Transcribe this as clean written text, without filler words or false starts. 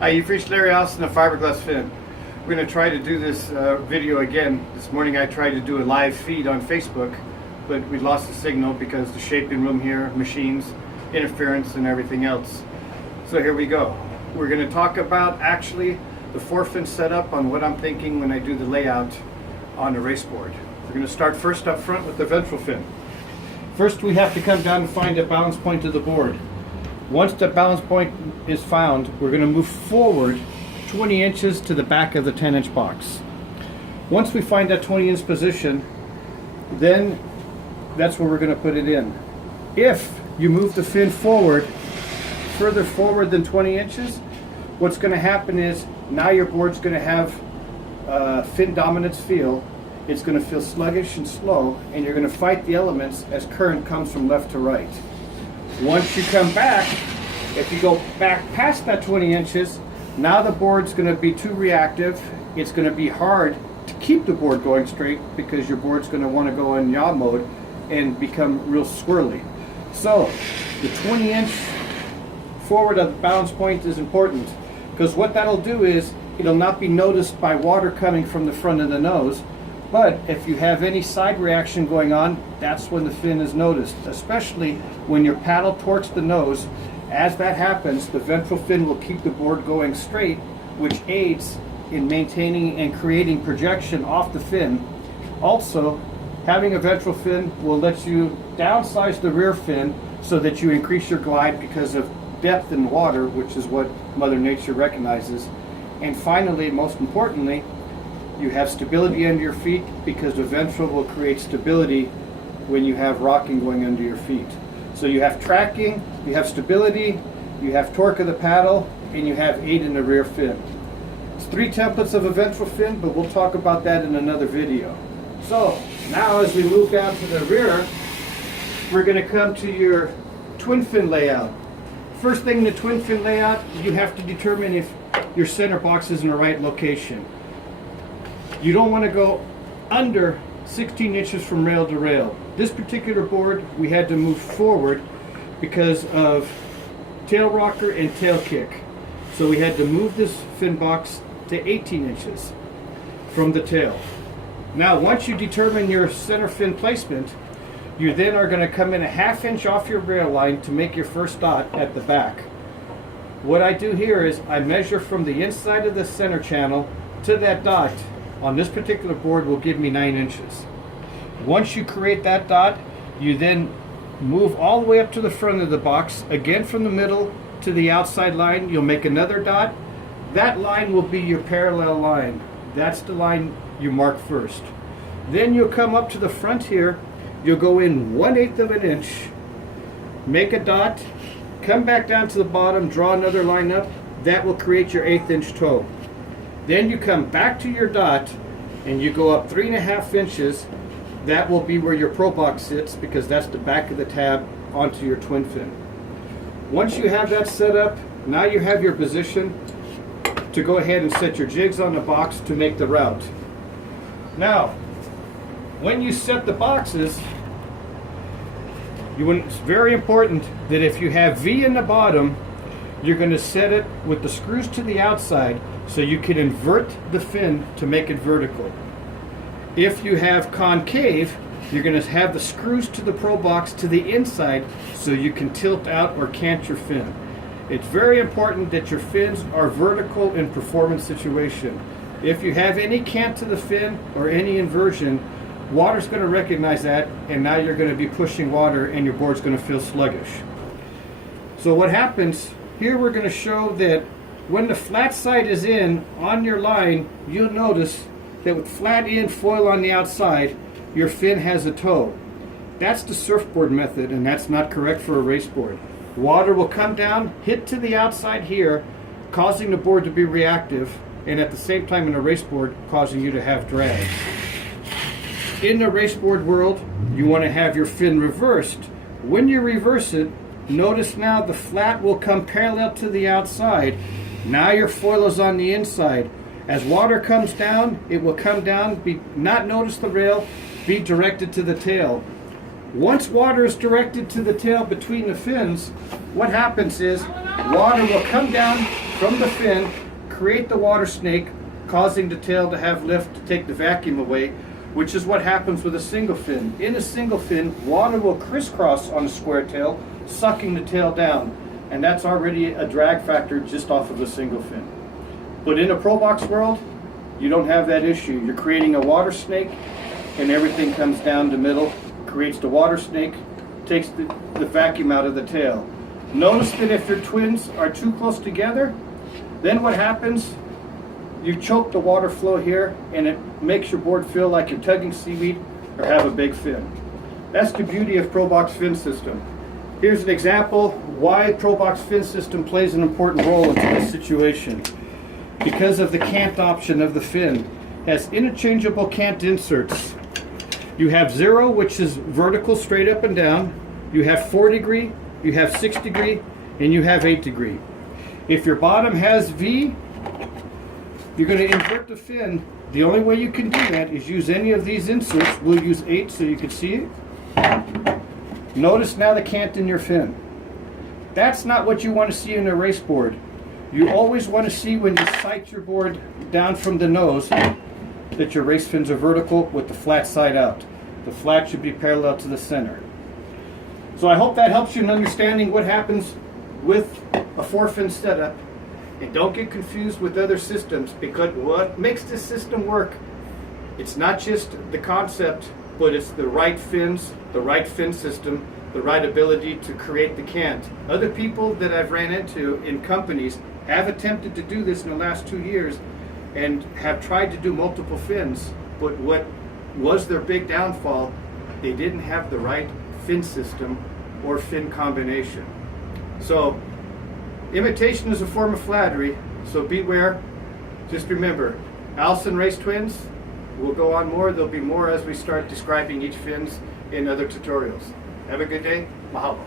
Hi, you've reached Larry Allison of Fiberglass Fin. We're going to try to do this video again. This morning I tried to do a live feed on Facebook, but we lost the signal because the shaping room here, machines, interference, and everything else. So here we go. We're going to talk about actually the 4-fin setup on what I'm thinking when I do the layout on the race board. We're going to start first up front with the ventral fin. First we have to come down and find a balance point of the board. Once the balance point is found, we're going to move forward 20 inches to the back of the 10-inch box. Once we find that 20-inch position, then that's where we're going to put it in. If you move the fin forward, further forward than 20 inches, what's going to happen is now your board's going to have fin dominance feel. It's going to feel sluggish and slow, and you're going to fight the elements as current comes from left to right. Once you come back, if you go back past that 20 inches, now the board's going to be too reactive. It's going to be hard to keep the board going straight because your board's going to want to go in yaw mode and become real swirly. So the 20-inch forward of the balance point is important because what that'll do is it'll not be noticed by water coming from the front of the nose. But if you have any side reaction going on, that's when the fin is noticed, especially when your paddle torques the nose. As that happens, the ventral fin will keep the board going straight, which aids in maintaining and creating projection off the fin. Also, having a ventral fin will let you downsize the rear fin so that you increase your glide because of depth in water, which is what Mother Nature recognizes. And finally, most importantly, you have stability under your feet because the ventral will create stability when you have rocking going under your feet. So you have tracking, you have stability, you have torque of the paddle, and you have aid in the rear fin. It's 3 templates of a ventral fin, but we'll talk about that in another video. So now as we move down to the rear, we're going to come to your twin fin layout. First thing in the twin fin layout, you have to determine if your center box is in the right location. You don't want to go under 16 inches from rail to rail. This particular board we had to move forward because of tail rocker and tail kick. So we had to move this fin box to 18 inches from the tail. Now once you determine your center fin placement, you then are going to come in a 1/2 inch off your rail line to make your first dot at the back. What I do here is I measure from the inside of the center channel to that dot. On this particular board will give me 9 inches. Once you create that dot, you then move all the way up to the front of the box, again from the middle to the outside line. You'll make another dot. That line will be your parallel line. That's the line you mark first. Then you'll come up to the front here. You'll go in 1/8 of an inch, make a dot, come back down to the bottom, draw another line up. That will create your 1/8 inch toe. Then you come back to your dot and you go up 3.5 inches. That will be where your Probox sits because that's the back of the tab onto your twin fin. Once you have that set up, now you have your position to go ahead and set your jigs on the box to make the route. Now, when you set the boxes, it's very important that if you have V in the bottom, you're going to set it with the screws to the outside so you can invert the fin to make it vertical. If you have concave, you're going to have the screws to the Probox to the inside so you can tilt out or cant your fin. It's very important that your fins are vertical in performance situation. If you have any cant to the fin or any inversion, water's going to recognize that, and now you're going to be pushing water and your board's going to feel sluggish. So what happens, here we're going to show that when the flat side is in on your line, you'll notice that with flat in foil on the outside, your fin has a toe. That's the surfboard method, and that's not correct for a race board. Water will come down, hit to the outside here, causing the board to be reactive, and at the same time in a race board, causing you to have drag. In the race board world, you want to have your fin reversed. When you reverse it, notice now the flat will come parallel to the outside. Now your foil is on the inside. As water comes down, it will come down, not notice the rail, be directed to the tail. Once water is directed to the tail between the fins, what happens is water will come down from the fin, create the water snake, causing the tail to have lift to take the vacuum away, which is what happens with a single fin. In a single fin, water will crisscross on a square tail, sucking the tail down, and that's already a drag factor just off of a single fin. But in a Probox world, you don't have that issue. You're creating a water snake, and everything comes down the middle, creates the water snake, takes the vacuum out of the tail. Notice that if your twins are too close together, then what happens? You choke the water flow here, and it makes your board feel like you're tugging seaweed or have a big fin. That's the beauty of Probox fin system. Here's an example why Probox fin system plays an important role in this situation. Because of the cant option of the fin, it has interchangeable cant inserts. You have 0, which is vertical straight up and down. You have 4 degree, you have 6 degree, and you have 8 degree. If your bottom has V, you're going to invert the fin. The only way you can do that is use any of these inserts. We'll use 8 so you can see it. Notice now the cant in your fin. That's not what you want to see in a race board. You always want to see when you sight your board down from the nose that your race fins are vertical with the flat side out. The flat should be parallel to the center. So I hope that helps you in understanding what happens with a 4-fin setup. And don't get confused with other systems, because what makes this system work, it's not just the concept, but it's the right fins, the right fin system, the right ability to create the cant. Other people that I've ran into in companies have attempted to do this in the last 2 years and have tried to do multiple fins, but what was their big downfall, they didn't have the right fin system or fin combination. So imitation is a form of flattery, so beware. Just remember, Allison race twins, we'll go on more. There'll be more as we start describing each fins in other tutorials. Have a good day. Mahalo.